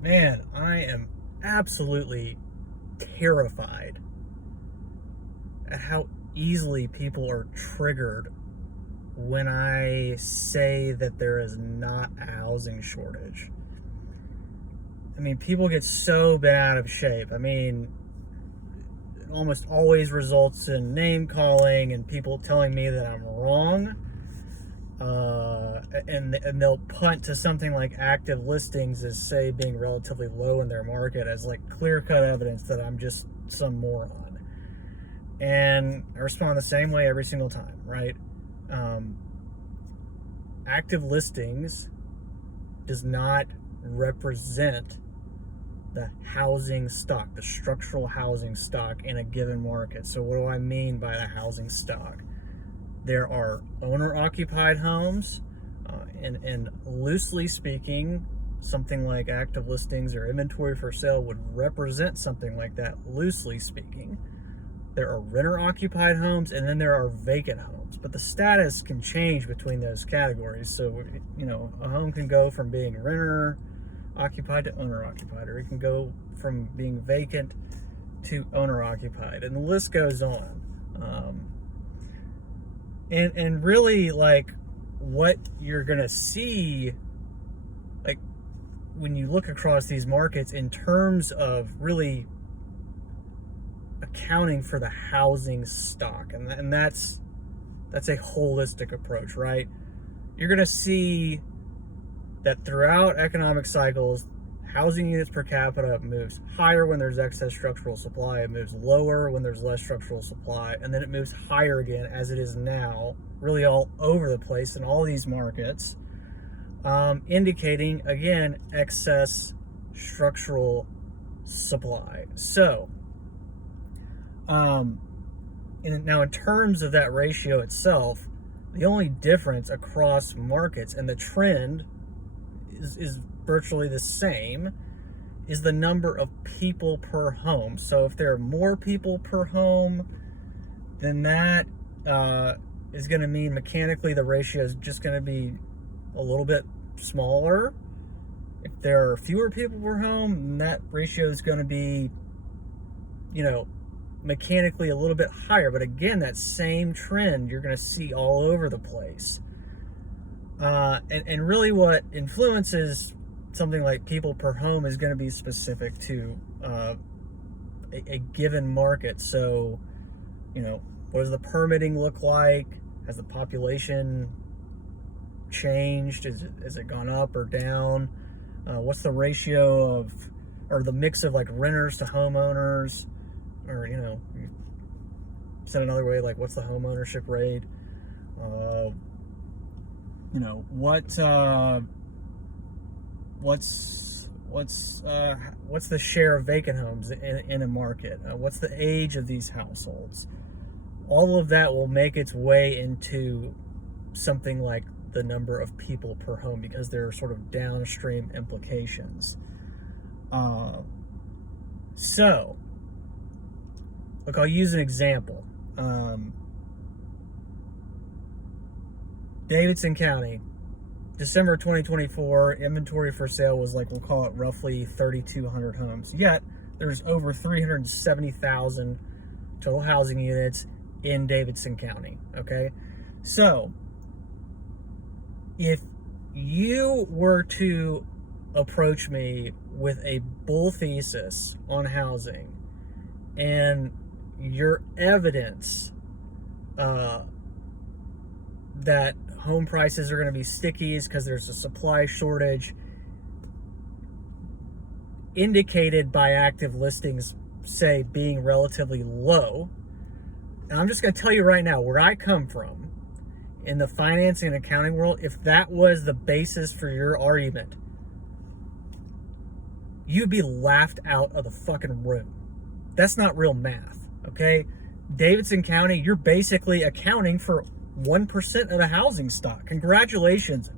Man, I am absolutely terrified at how easily people are triggered when I say that there is not a housing shortage. I mean, people get so bent out of shape. I mean, it almost always results in name calling and people telling me that I'm wrong. And they'll punt to something like active listings as, say, being relatively low in their market as like clear-cut evidence that I'm just some moron. And I respond the same way every single time, right? Um, Active listings does not represent the housing stock, the structural housing stock in a given market. So what do I mean by the housing stock? There are owner-occupied homes, and loosely speaking, something like active listings or inventory for sale would represent something like that, loosely speaking. There are renter-occupied homes, and then there are vacant homes. But the status can change between those categories. So, a home can go from being renter-occupied to owner-occupied, or it can go from being vacant to owner-occupied, and the list goes on. And really, like, what you're gonna see, like, when you look across these markets in terms of really accounting for the housing stock, and that's a holistic approach, right? You're gonna see that throughout economic cycles, housing units per capita moves higher when there's excess structural supply, it moves lower when there's less structural supply, and then it moves higher again, as it is now, really all over the place in all these markets, indicating, again, excess structural supply. So, now in terms of that ratio itself, the only difference across markets, and the trend is virtually the same, is the number of people per home. So if there are more people per home, then that is going to mean mechanically the ratio is just going to be a little bit smaller. If there are fewer people per home, then that ratio is going to be, mechanically a little bit higher. But again, that same trend you're going to see all over the place. And really what influences something like people per home is going to be specific to a given market. So, what does the permitting look like? Has the population changed? Has it gone up or down? What's the ratio of, or the mix of like renters to homeowners? Or, said another way, like what's the home ownership rate? What's the share of vacant homes in a market? What's the age of these households? All of that will make its way into something like the number of people per home, because there are sort of downstream implications. So, look, I'll use an example. Davidson County, December 2024, inventory for sale was like, we'll call it roughly 3,200 homes. Yet, there's over 370,000 total housing units in Davidson County, okay? So, if you were to approach me with a bull thesis on housing, and your evidence that home prices are going to be sticky is because there's a supply shortage, indicated by active listings, say, being relatively low. And I'm just going to tell you right now, where I come from in the financing and accounting world, if that was the basis for your argument, you'd be laughed out of the fucking room. That's not real math, okay? Davidson County, you're basically accounting for 1% of the housing stock. Congratulations.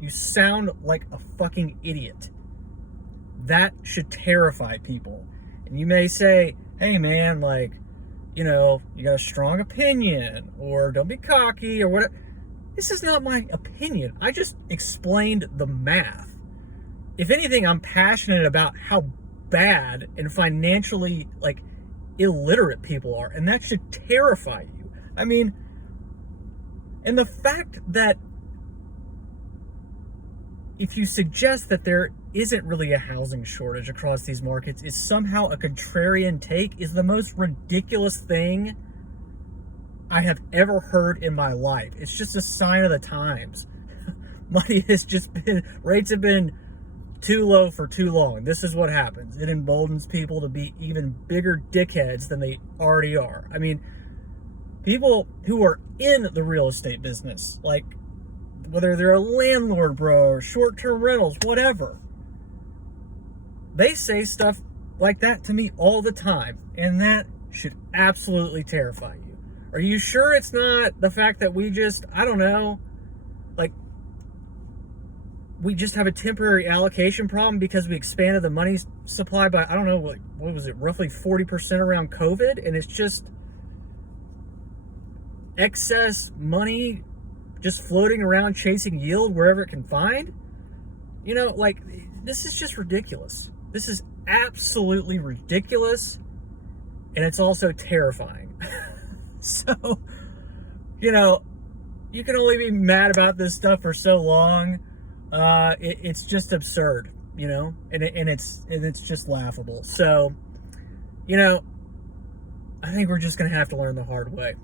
You sound like a fucking idiot. That should terrify people. And you may say, hey man, like, you got a strong opinion, or don't be cocky, or whatever. This is not my opinion. I just explained the math. if anything, I'm passionate about how bad and financially, like, illiterate people are, and that should terrify you. I mean, and the fact that if you suggest that there isn't really a housing shortage across these markets is somehow a contrarian take is the most ridiculous thing I have ever heard in my life. It's just a sign of the times. Money has just been, rates have been too low for too long. This is what happens. It emboldens people to be even bigger dickheads than they already are. I mean, people who are in the real estate business, like whether they're a landlord, bro, or short-term rentals, whatever, they say stuff like that to me all the time, and that should absolutely terrify you. Are you sure it's not the fact that we just, I don't know, like, we just have a temporary allocation problem because we expanded the money supply by, I don't know, what was it, roughly 40% around COVID, and it's just excess money just floating around chasing yield wherever it can find? You know, like, this is just ridiculous. This is absolutely ridiculous, and it's also terrifying. So, you know, you can only be mad about this stuff for so long. It's just absurd, you know, and it's just laughable. So, you know, I think we're just gonna have to learn the hard way.